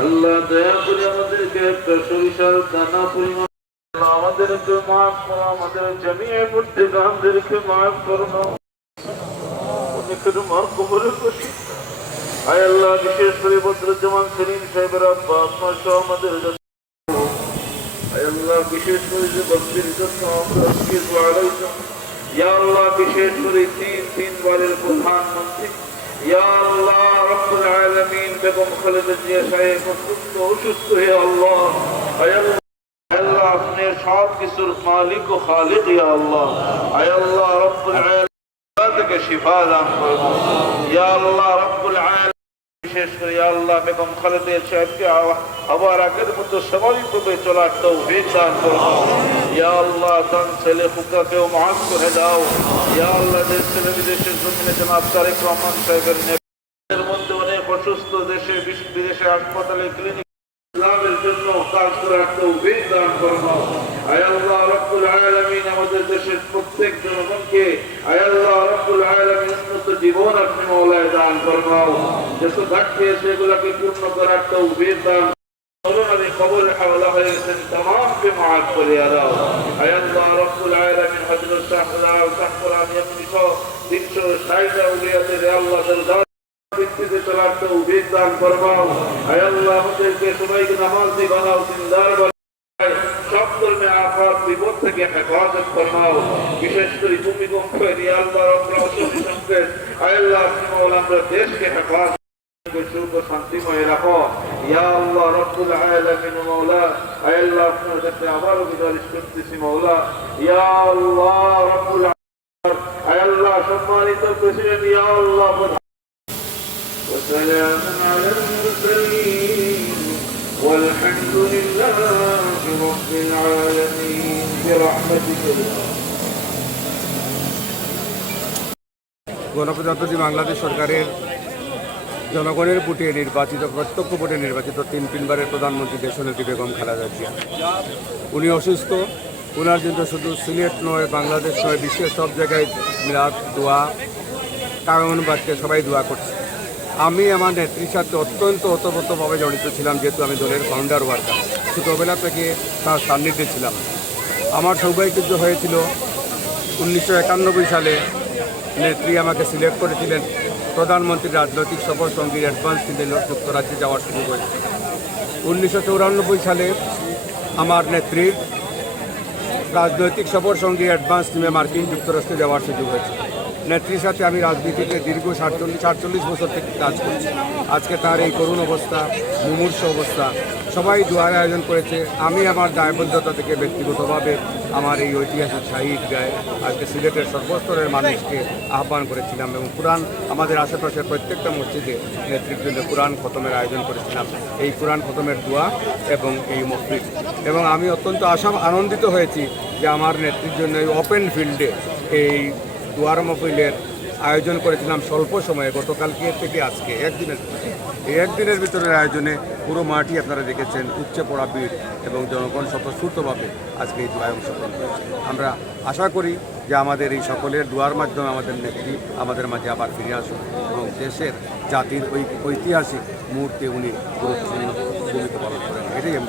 আল্লাহ দয়া করে আমাদেরকে একটা সরিষার দানা পরিমাণ আমাদেরকে মাফ করো, আমাদের জমিয়ে মুর্তিদানদেরকে মাফ করো, অনেকের মা কবরে বসে। আয় আল্লাহ, বিশেষ করে বদরুজ্জামান সেলিম সাহেবের আব্বা আপনার সহ আমাদের, আয় আল্লাহ বিশেষ করে যে বস্তির জন্য আমরা আজকে দোয়া আলাইকুম। ইয়া আল্লাহ, বিশেষ করে তিনবারের প্রধানমন্ত্রী ইয়া আল্লাহ রাব্বুল আলামিন বেগম খালেদা জিয়া সাহেব অসুস্থ হয়ে আল্লাহ, আয় আল্লাহ আপনি সব কিছুর মালিক ও খালিক ইয়া আল্লাহ, আয় আল্লাহ রাব্বুল আলামিন থেকে শিফা দান করুন ইয়া আল্লাহ রাব্বুল আলামিন। বিশেষ করে ইয়া আল্লাহ বেগম খালেদা সাহেবকে আবার আগের মতো স্বাভাবিকভাবে চলার তৌফিক দান করুন ইয়া আল্লাহ। তার ছেলে ফুকাকেও মাফ করে দাও ইয়া আল্লাহ। দেশ ছেলে বিদেশের জমিনে জনাব তারেক রহমান সাহেবের নেতৃত্বের মধ্যে অনেক অসুস্থ দেশে বিদেশে হাসপাতালে ক্লিনিক ইসলামের জন্য কাজ করার তৌফিক দান করুন আয় আল্লাহ রাব্বুল আলামিন। আমাদের দেশের প্রত্যেক জনগণকে আয় আল্লাহ রাব্বুল আলামিন উন্নত জীবন আপনি মওলায় দান করুন। যত ঘাটতি আছে এগুলোকে পূর্ণ করার তৌফিক দান করুন। কবর হাওলা হয়ে গেছেন তামামকে মাফ করে দাও আয় আল্লাহ রাব্বুল আলামিন। হযরত শাহজালাল শাহপুরান ইয়ামনি সহ 360 আউলিয়াদের আল্লাহ দরবার ভিত্তিতে চলার তৌফিক দান ফরমাও আয় আল্লাহ। আমাদেরকে সবাইকে নামাজি বানাও, দিনদার বানাও, সব ধরনের আফাত বিপদ থেকে হেফাজত ফরমাও। বিশেষ করে ভূমিকম্পের ইয়া আল্লাহ রাব্বুল আলামিন আয় আল্লাহ আপনি মাওলা আমরা দেশকে হেফাজত সুখ ও শান্তিময় রাখো ইয়া আল্লাহ রাব্বুল আলামিন। মাওলা আয় আল্লাহ আপনার কাছে আবারও গুজারিশ করতেছি মাওলা ইয়া আল্লাহ রাব্বুল আলামিন। আয় আল্লাহ সম্মানিত প্রেসিডেন্ট ইয়া আল্লাহ وسلام على المرسلين والحمد لله رب العالمين برحمتك। গণপ্রজাতন্ত্রী বাংলাদেশ সরকারের জনগণের ভোটে নির্বাচিত, প্রত্যক্ষ ভোটে নির্বাচিত তিনবারের প্রধানমন্ত্রী দেশনেত্রী বেগম খালেদা জিয়া, উনি অসুস্থ। ওনার জন্য শুধু সিলেট নয়, বাংলাদেশ নয়, বিশ্বের সব জায়গায় মিলাদ দোয়া কারণ বাক্যে সবাই দোয়া করছে। আমি আমার নেত্রীর সাথে অত্যন্ত ওতপ্রোতভাবে জড়িত ছিলাম, যেহেতু আমি দলের ফাউন্ডার ওয়ার্কার। ছোটোবেলা থেকে তার সান্নিধ্যে ছিলাম। আমার সৌভাগ্য হয়েছিল 1991 সালে নেত্রী আমাকে সিলেক্ট করেছিলেন প্রধানমন্ত্রীর রাজনৈতিক সফর সঙ্গীর অ্যাডভান্স টিমে যুক্তরাজ্যে যাওয়ার সুযোগ হয়েছে। 1994 সালে আমার নেত্রীর রাজনৈতিক সফর সঙ্গী অ্যাডভান্স টিমে মার্কিন যুক্তরাষ্ট্রে যাওয়ার সুযোগ হয়েছে। নেত্রীর সাথে আমি রাজনীতিতে দীর্ঘ 48 বছর থেকে কাজ করছি। আজকে তার এই করুণ অবস্থা, মুমূর্ষু অবস্থা, সবাই দোয়ার আয়োজন করেছে। আমি আমার দায়বদ্ধতা থেকে ব্যক্তিগতভাবে আমার এই ঐতিহাসিক শাহীদ গায়ে আজকে সিলেটের সর্বস্তরের মানুষকে আহ্বান করেছিলাম এবং কোরআন আমাদের আশেপাশের প্রত্যেকটা মসজিদে নেত্রীর জন্য কোরআন খতমের আয়োজন করেছিলাম। এই কোরআন খতমের দোয়া এবং এই মসজিদ, এবং আমি অত্যন্ত আনন্দিত হয়েছি যে আমার নেত্রীর জন্য এই ওপেন ফিল্ডে এই দোয়ার মহফিলের আয়োজন করেছিলাম স্বল্প সময়ে, গতকালকে থেকে আজকে এই একদিনের ভিতরের আয়োজনে পুরো মাঠই আপনারা দেখেছেন, উচ্চে পড়া ভিড় এবং জনগণ স্বতঃস্ফূর্তভাবে আজকে এই দোয়ায় অংশগ্রহণ করেছে। আমরা আশা করি যে আমাদের এই সকলের দোয়ার মাধ্যমে আমাদের নেত্রী আমাদের মাঝে আবার ফিরে আসুন এবং দেশের জাতির ঐতিহাসিক মুহূর্তে উনি গুরুত্বপূর্ণ ভূমিকা পালন করেন, এটাই আমি